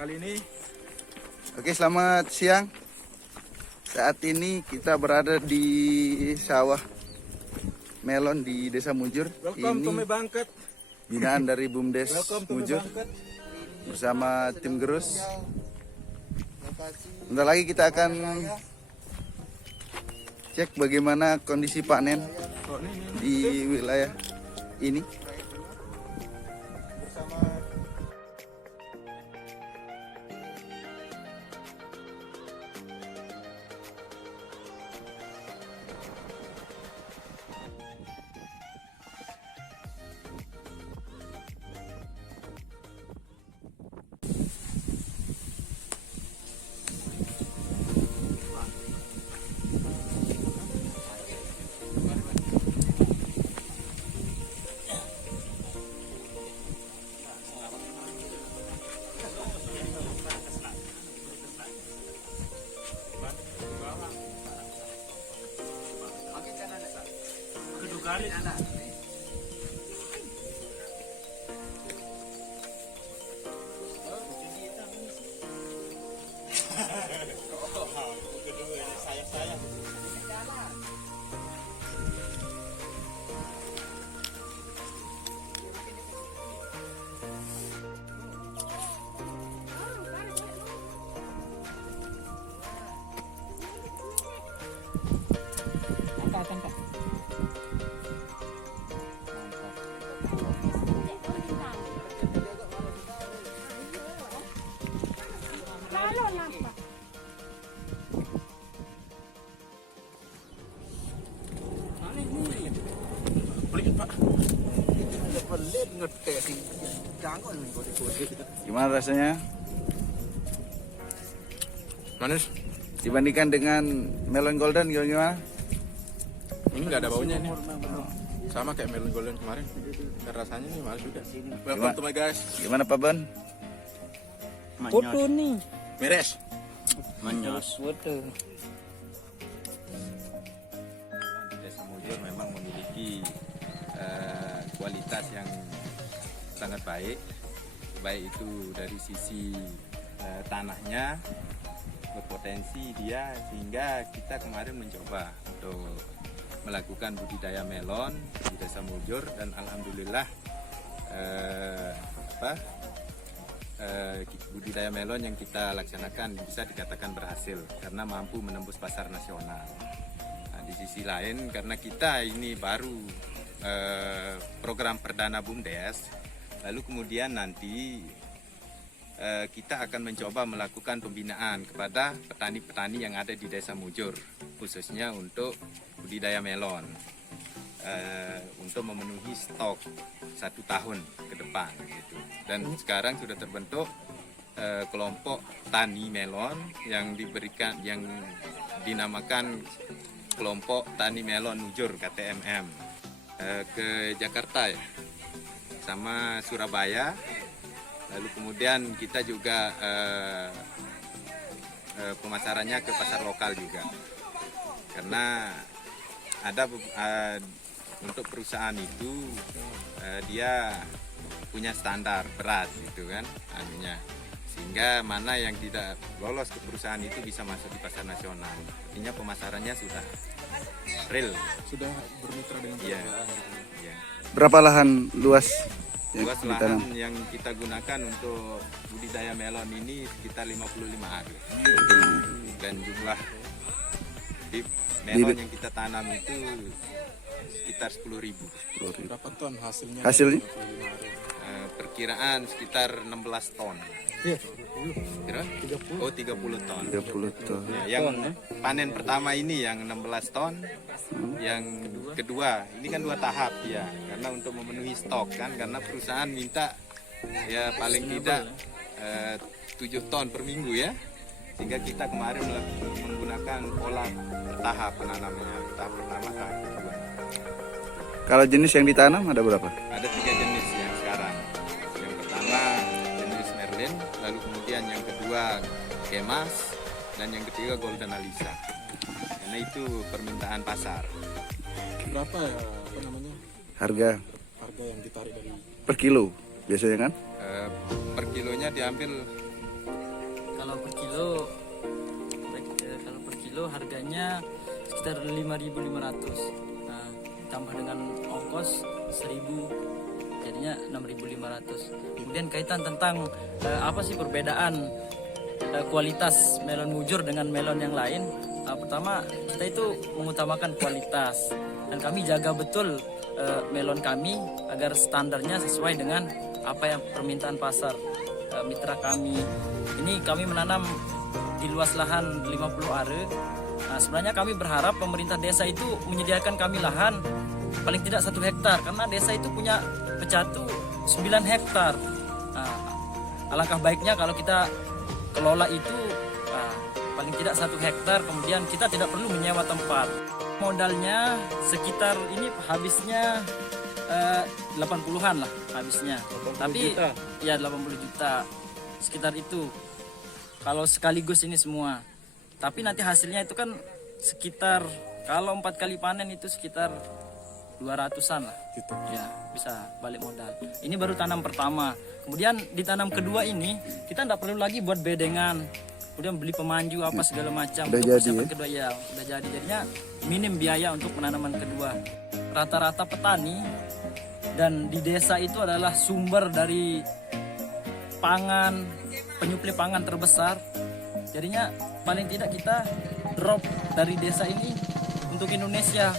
kali ini. Oke, selamat siang. Saat ini kita berada di sawah melon di Desa Mujur. Welcome to my bangket. Binaan dari BUMDes Welcome to my Mujur bangket. bersama tim Gerus. Bentar lagi kita akan cek bagaimana kondisi panen di wilayah ini. Gimana rasanya? Manis? Dibandingkan dengan melon golden gimana? Ini nggak ada baunya ini. Sama kayak melon golden kemarin. Dan rasanya nih manis juga. Welcome to my guys. Gimana Pak Ban? Foto nih. Beres. Manyos. Foto. Desa Mujur memang memiliki kualitas yang sangat baik itu dari sisi tanahnya berpotensi dia, sehingga kita kemarin mencoba untuk melakukan budidaya melon di Desa Mujur dan alhamdulillah budidaya melon yang kita laksanakan bisa dikatakan berhasil karena mampu menembus pasar nasional. Nah, di sisi lain karena kita ini baru program perdana BUMDes, lalu kemudian nanti kita akan mencoba melakukan pembinaan kepada petani-petani yang ada di Desa Mujur, khususnya untuk budidaya melon, untuk memenuhi stok 1 tahun ke depan gitu. Dan sekarang sudah terbentuk kelompok tani melon yang dinamakan kelompok tani melon Mujur KTMM, ke Jakarta ya, sama Surabaya. Lalu kemudian kita juga pemasarannya ke pasar lokal juga, karena ada untuk perusahaan itu dia punya standar berat gitu kan anunya, sehingga mana yang tidak lolos ke perusahaan itu bisa masuk di pasar nasional. Artinya pemasarannya sudah real, Sudah bermitra dengan perusahaan. ya. Berapa lahan luas? Luas lahan yang kita gunakan untuk budidaya melon ini sekitar 55 hari. Dan jumlah melon yang kita tanam itu sekitar 10.000. Berapa ton hasilnya? Hasilnya? Perkiraan sekitar 16 ton. Kira? Oh, 30 ton. 30 ton. Ya, yang panen pertama ini yang 16 ton, yang kedua ini kan 2 tahap ya, karena untuk memenuhi stok kan, karena perusahaan minta ya paling tidak 7 ton per minggu ya, sehingga kita kemarin menggunakan pola bertahap penanamnya, tahap pertama, tahap kedua. Kalau jenis yang ditanam ada berapa? Ada 3 jenis yang sekarang. Yang pertama jenis Merlin, lalu kemudian yang kedua Kemas, dan yang ketiga Golden Alisa. Karena itu permintaan pasar. Berapa apa namanya? Harga Harga yang ditarik dari per kilo biasanya kan? Per kilonya diambil Kalau per kilo, kalau per kilo harganya sekitar 5.500. Nah, tambah dengan ongkos 1.000, jadinya 6.500. Kemudian kaitan tentang apa sih perbedaan kualitas melon mujur dengan melon yang lain. Pertama, kita itu mengutamakan kualitas dan kami jaga betul melon kami agar standarnya sesuai dengan apa yang permintaan pasar. Mitra kami ini kami menanam di luas lahan 50 are. Nah, sebenarnya kami berharap pemerintah desa itu menyediakan kami lahan paling tidak 1 hektar, karena desa itu punya pecatu 9 hektar. Nah, alangkah baiknya kalau kita kelola itu paling tidak 1 hektar, kemudian kita tidak perlu menyewa tempat. Modalnya sekitar ini habisnya 80-an lah habisnya. Tapi juta. Ya 80 juta sekitar itu kalau sekaligus ini semua. Tapi nanti hasilnya itu kan sekitar kalau 4 kali panen itu sekitar 200-an lah gitu. Ya bisa balik modal. Ini baru tanam pertama. Kemudian di tanam kedua ini kita tidak perlu lagi buat bedengan, kemudian beli pemanju apa segala macam. Udah untuk jadi ya? kedua ya udah jadi, jadinya minim biaya untuk penanaman kedua. Rata-rata petani dan di desa itu adalah sumber dari pangan, penyuplai pangan terbesar. Jadinya paling tidak kita drop dari desa ini untuk Indonesia.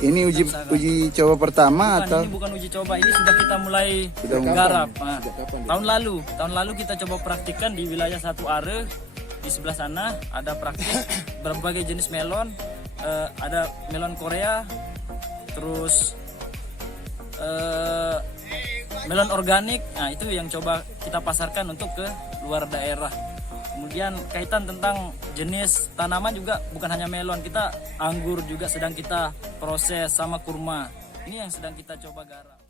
Ini uji coba pertama atau? Ini bukan uji coba, ini sudah kita mulai garap. Nah, tahun lalu kita coba praktikkan di wilayah 1 are. Di sebelah sana ada praktik berbagai jenis melon, ada melon Korea, terus melon organik. Nah, itu yang coba kita pasarkan untuk ke luar daerah. Kemudian kaitan tentang jenis tanaman juga bukan hanya melon, kita anggur juga sedang kita proses sama kurma. Ini yang sedang kita coba garap.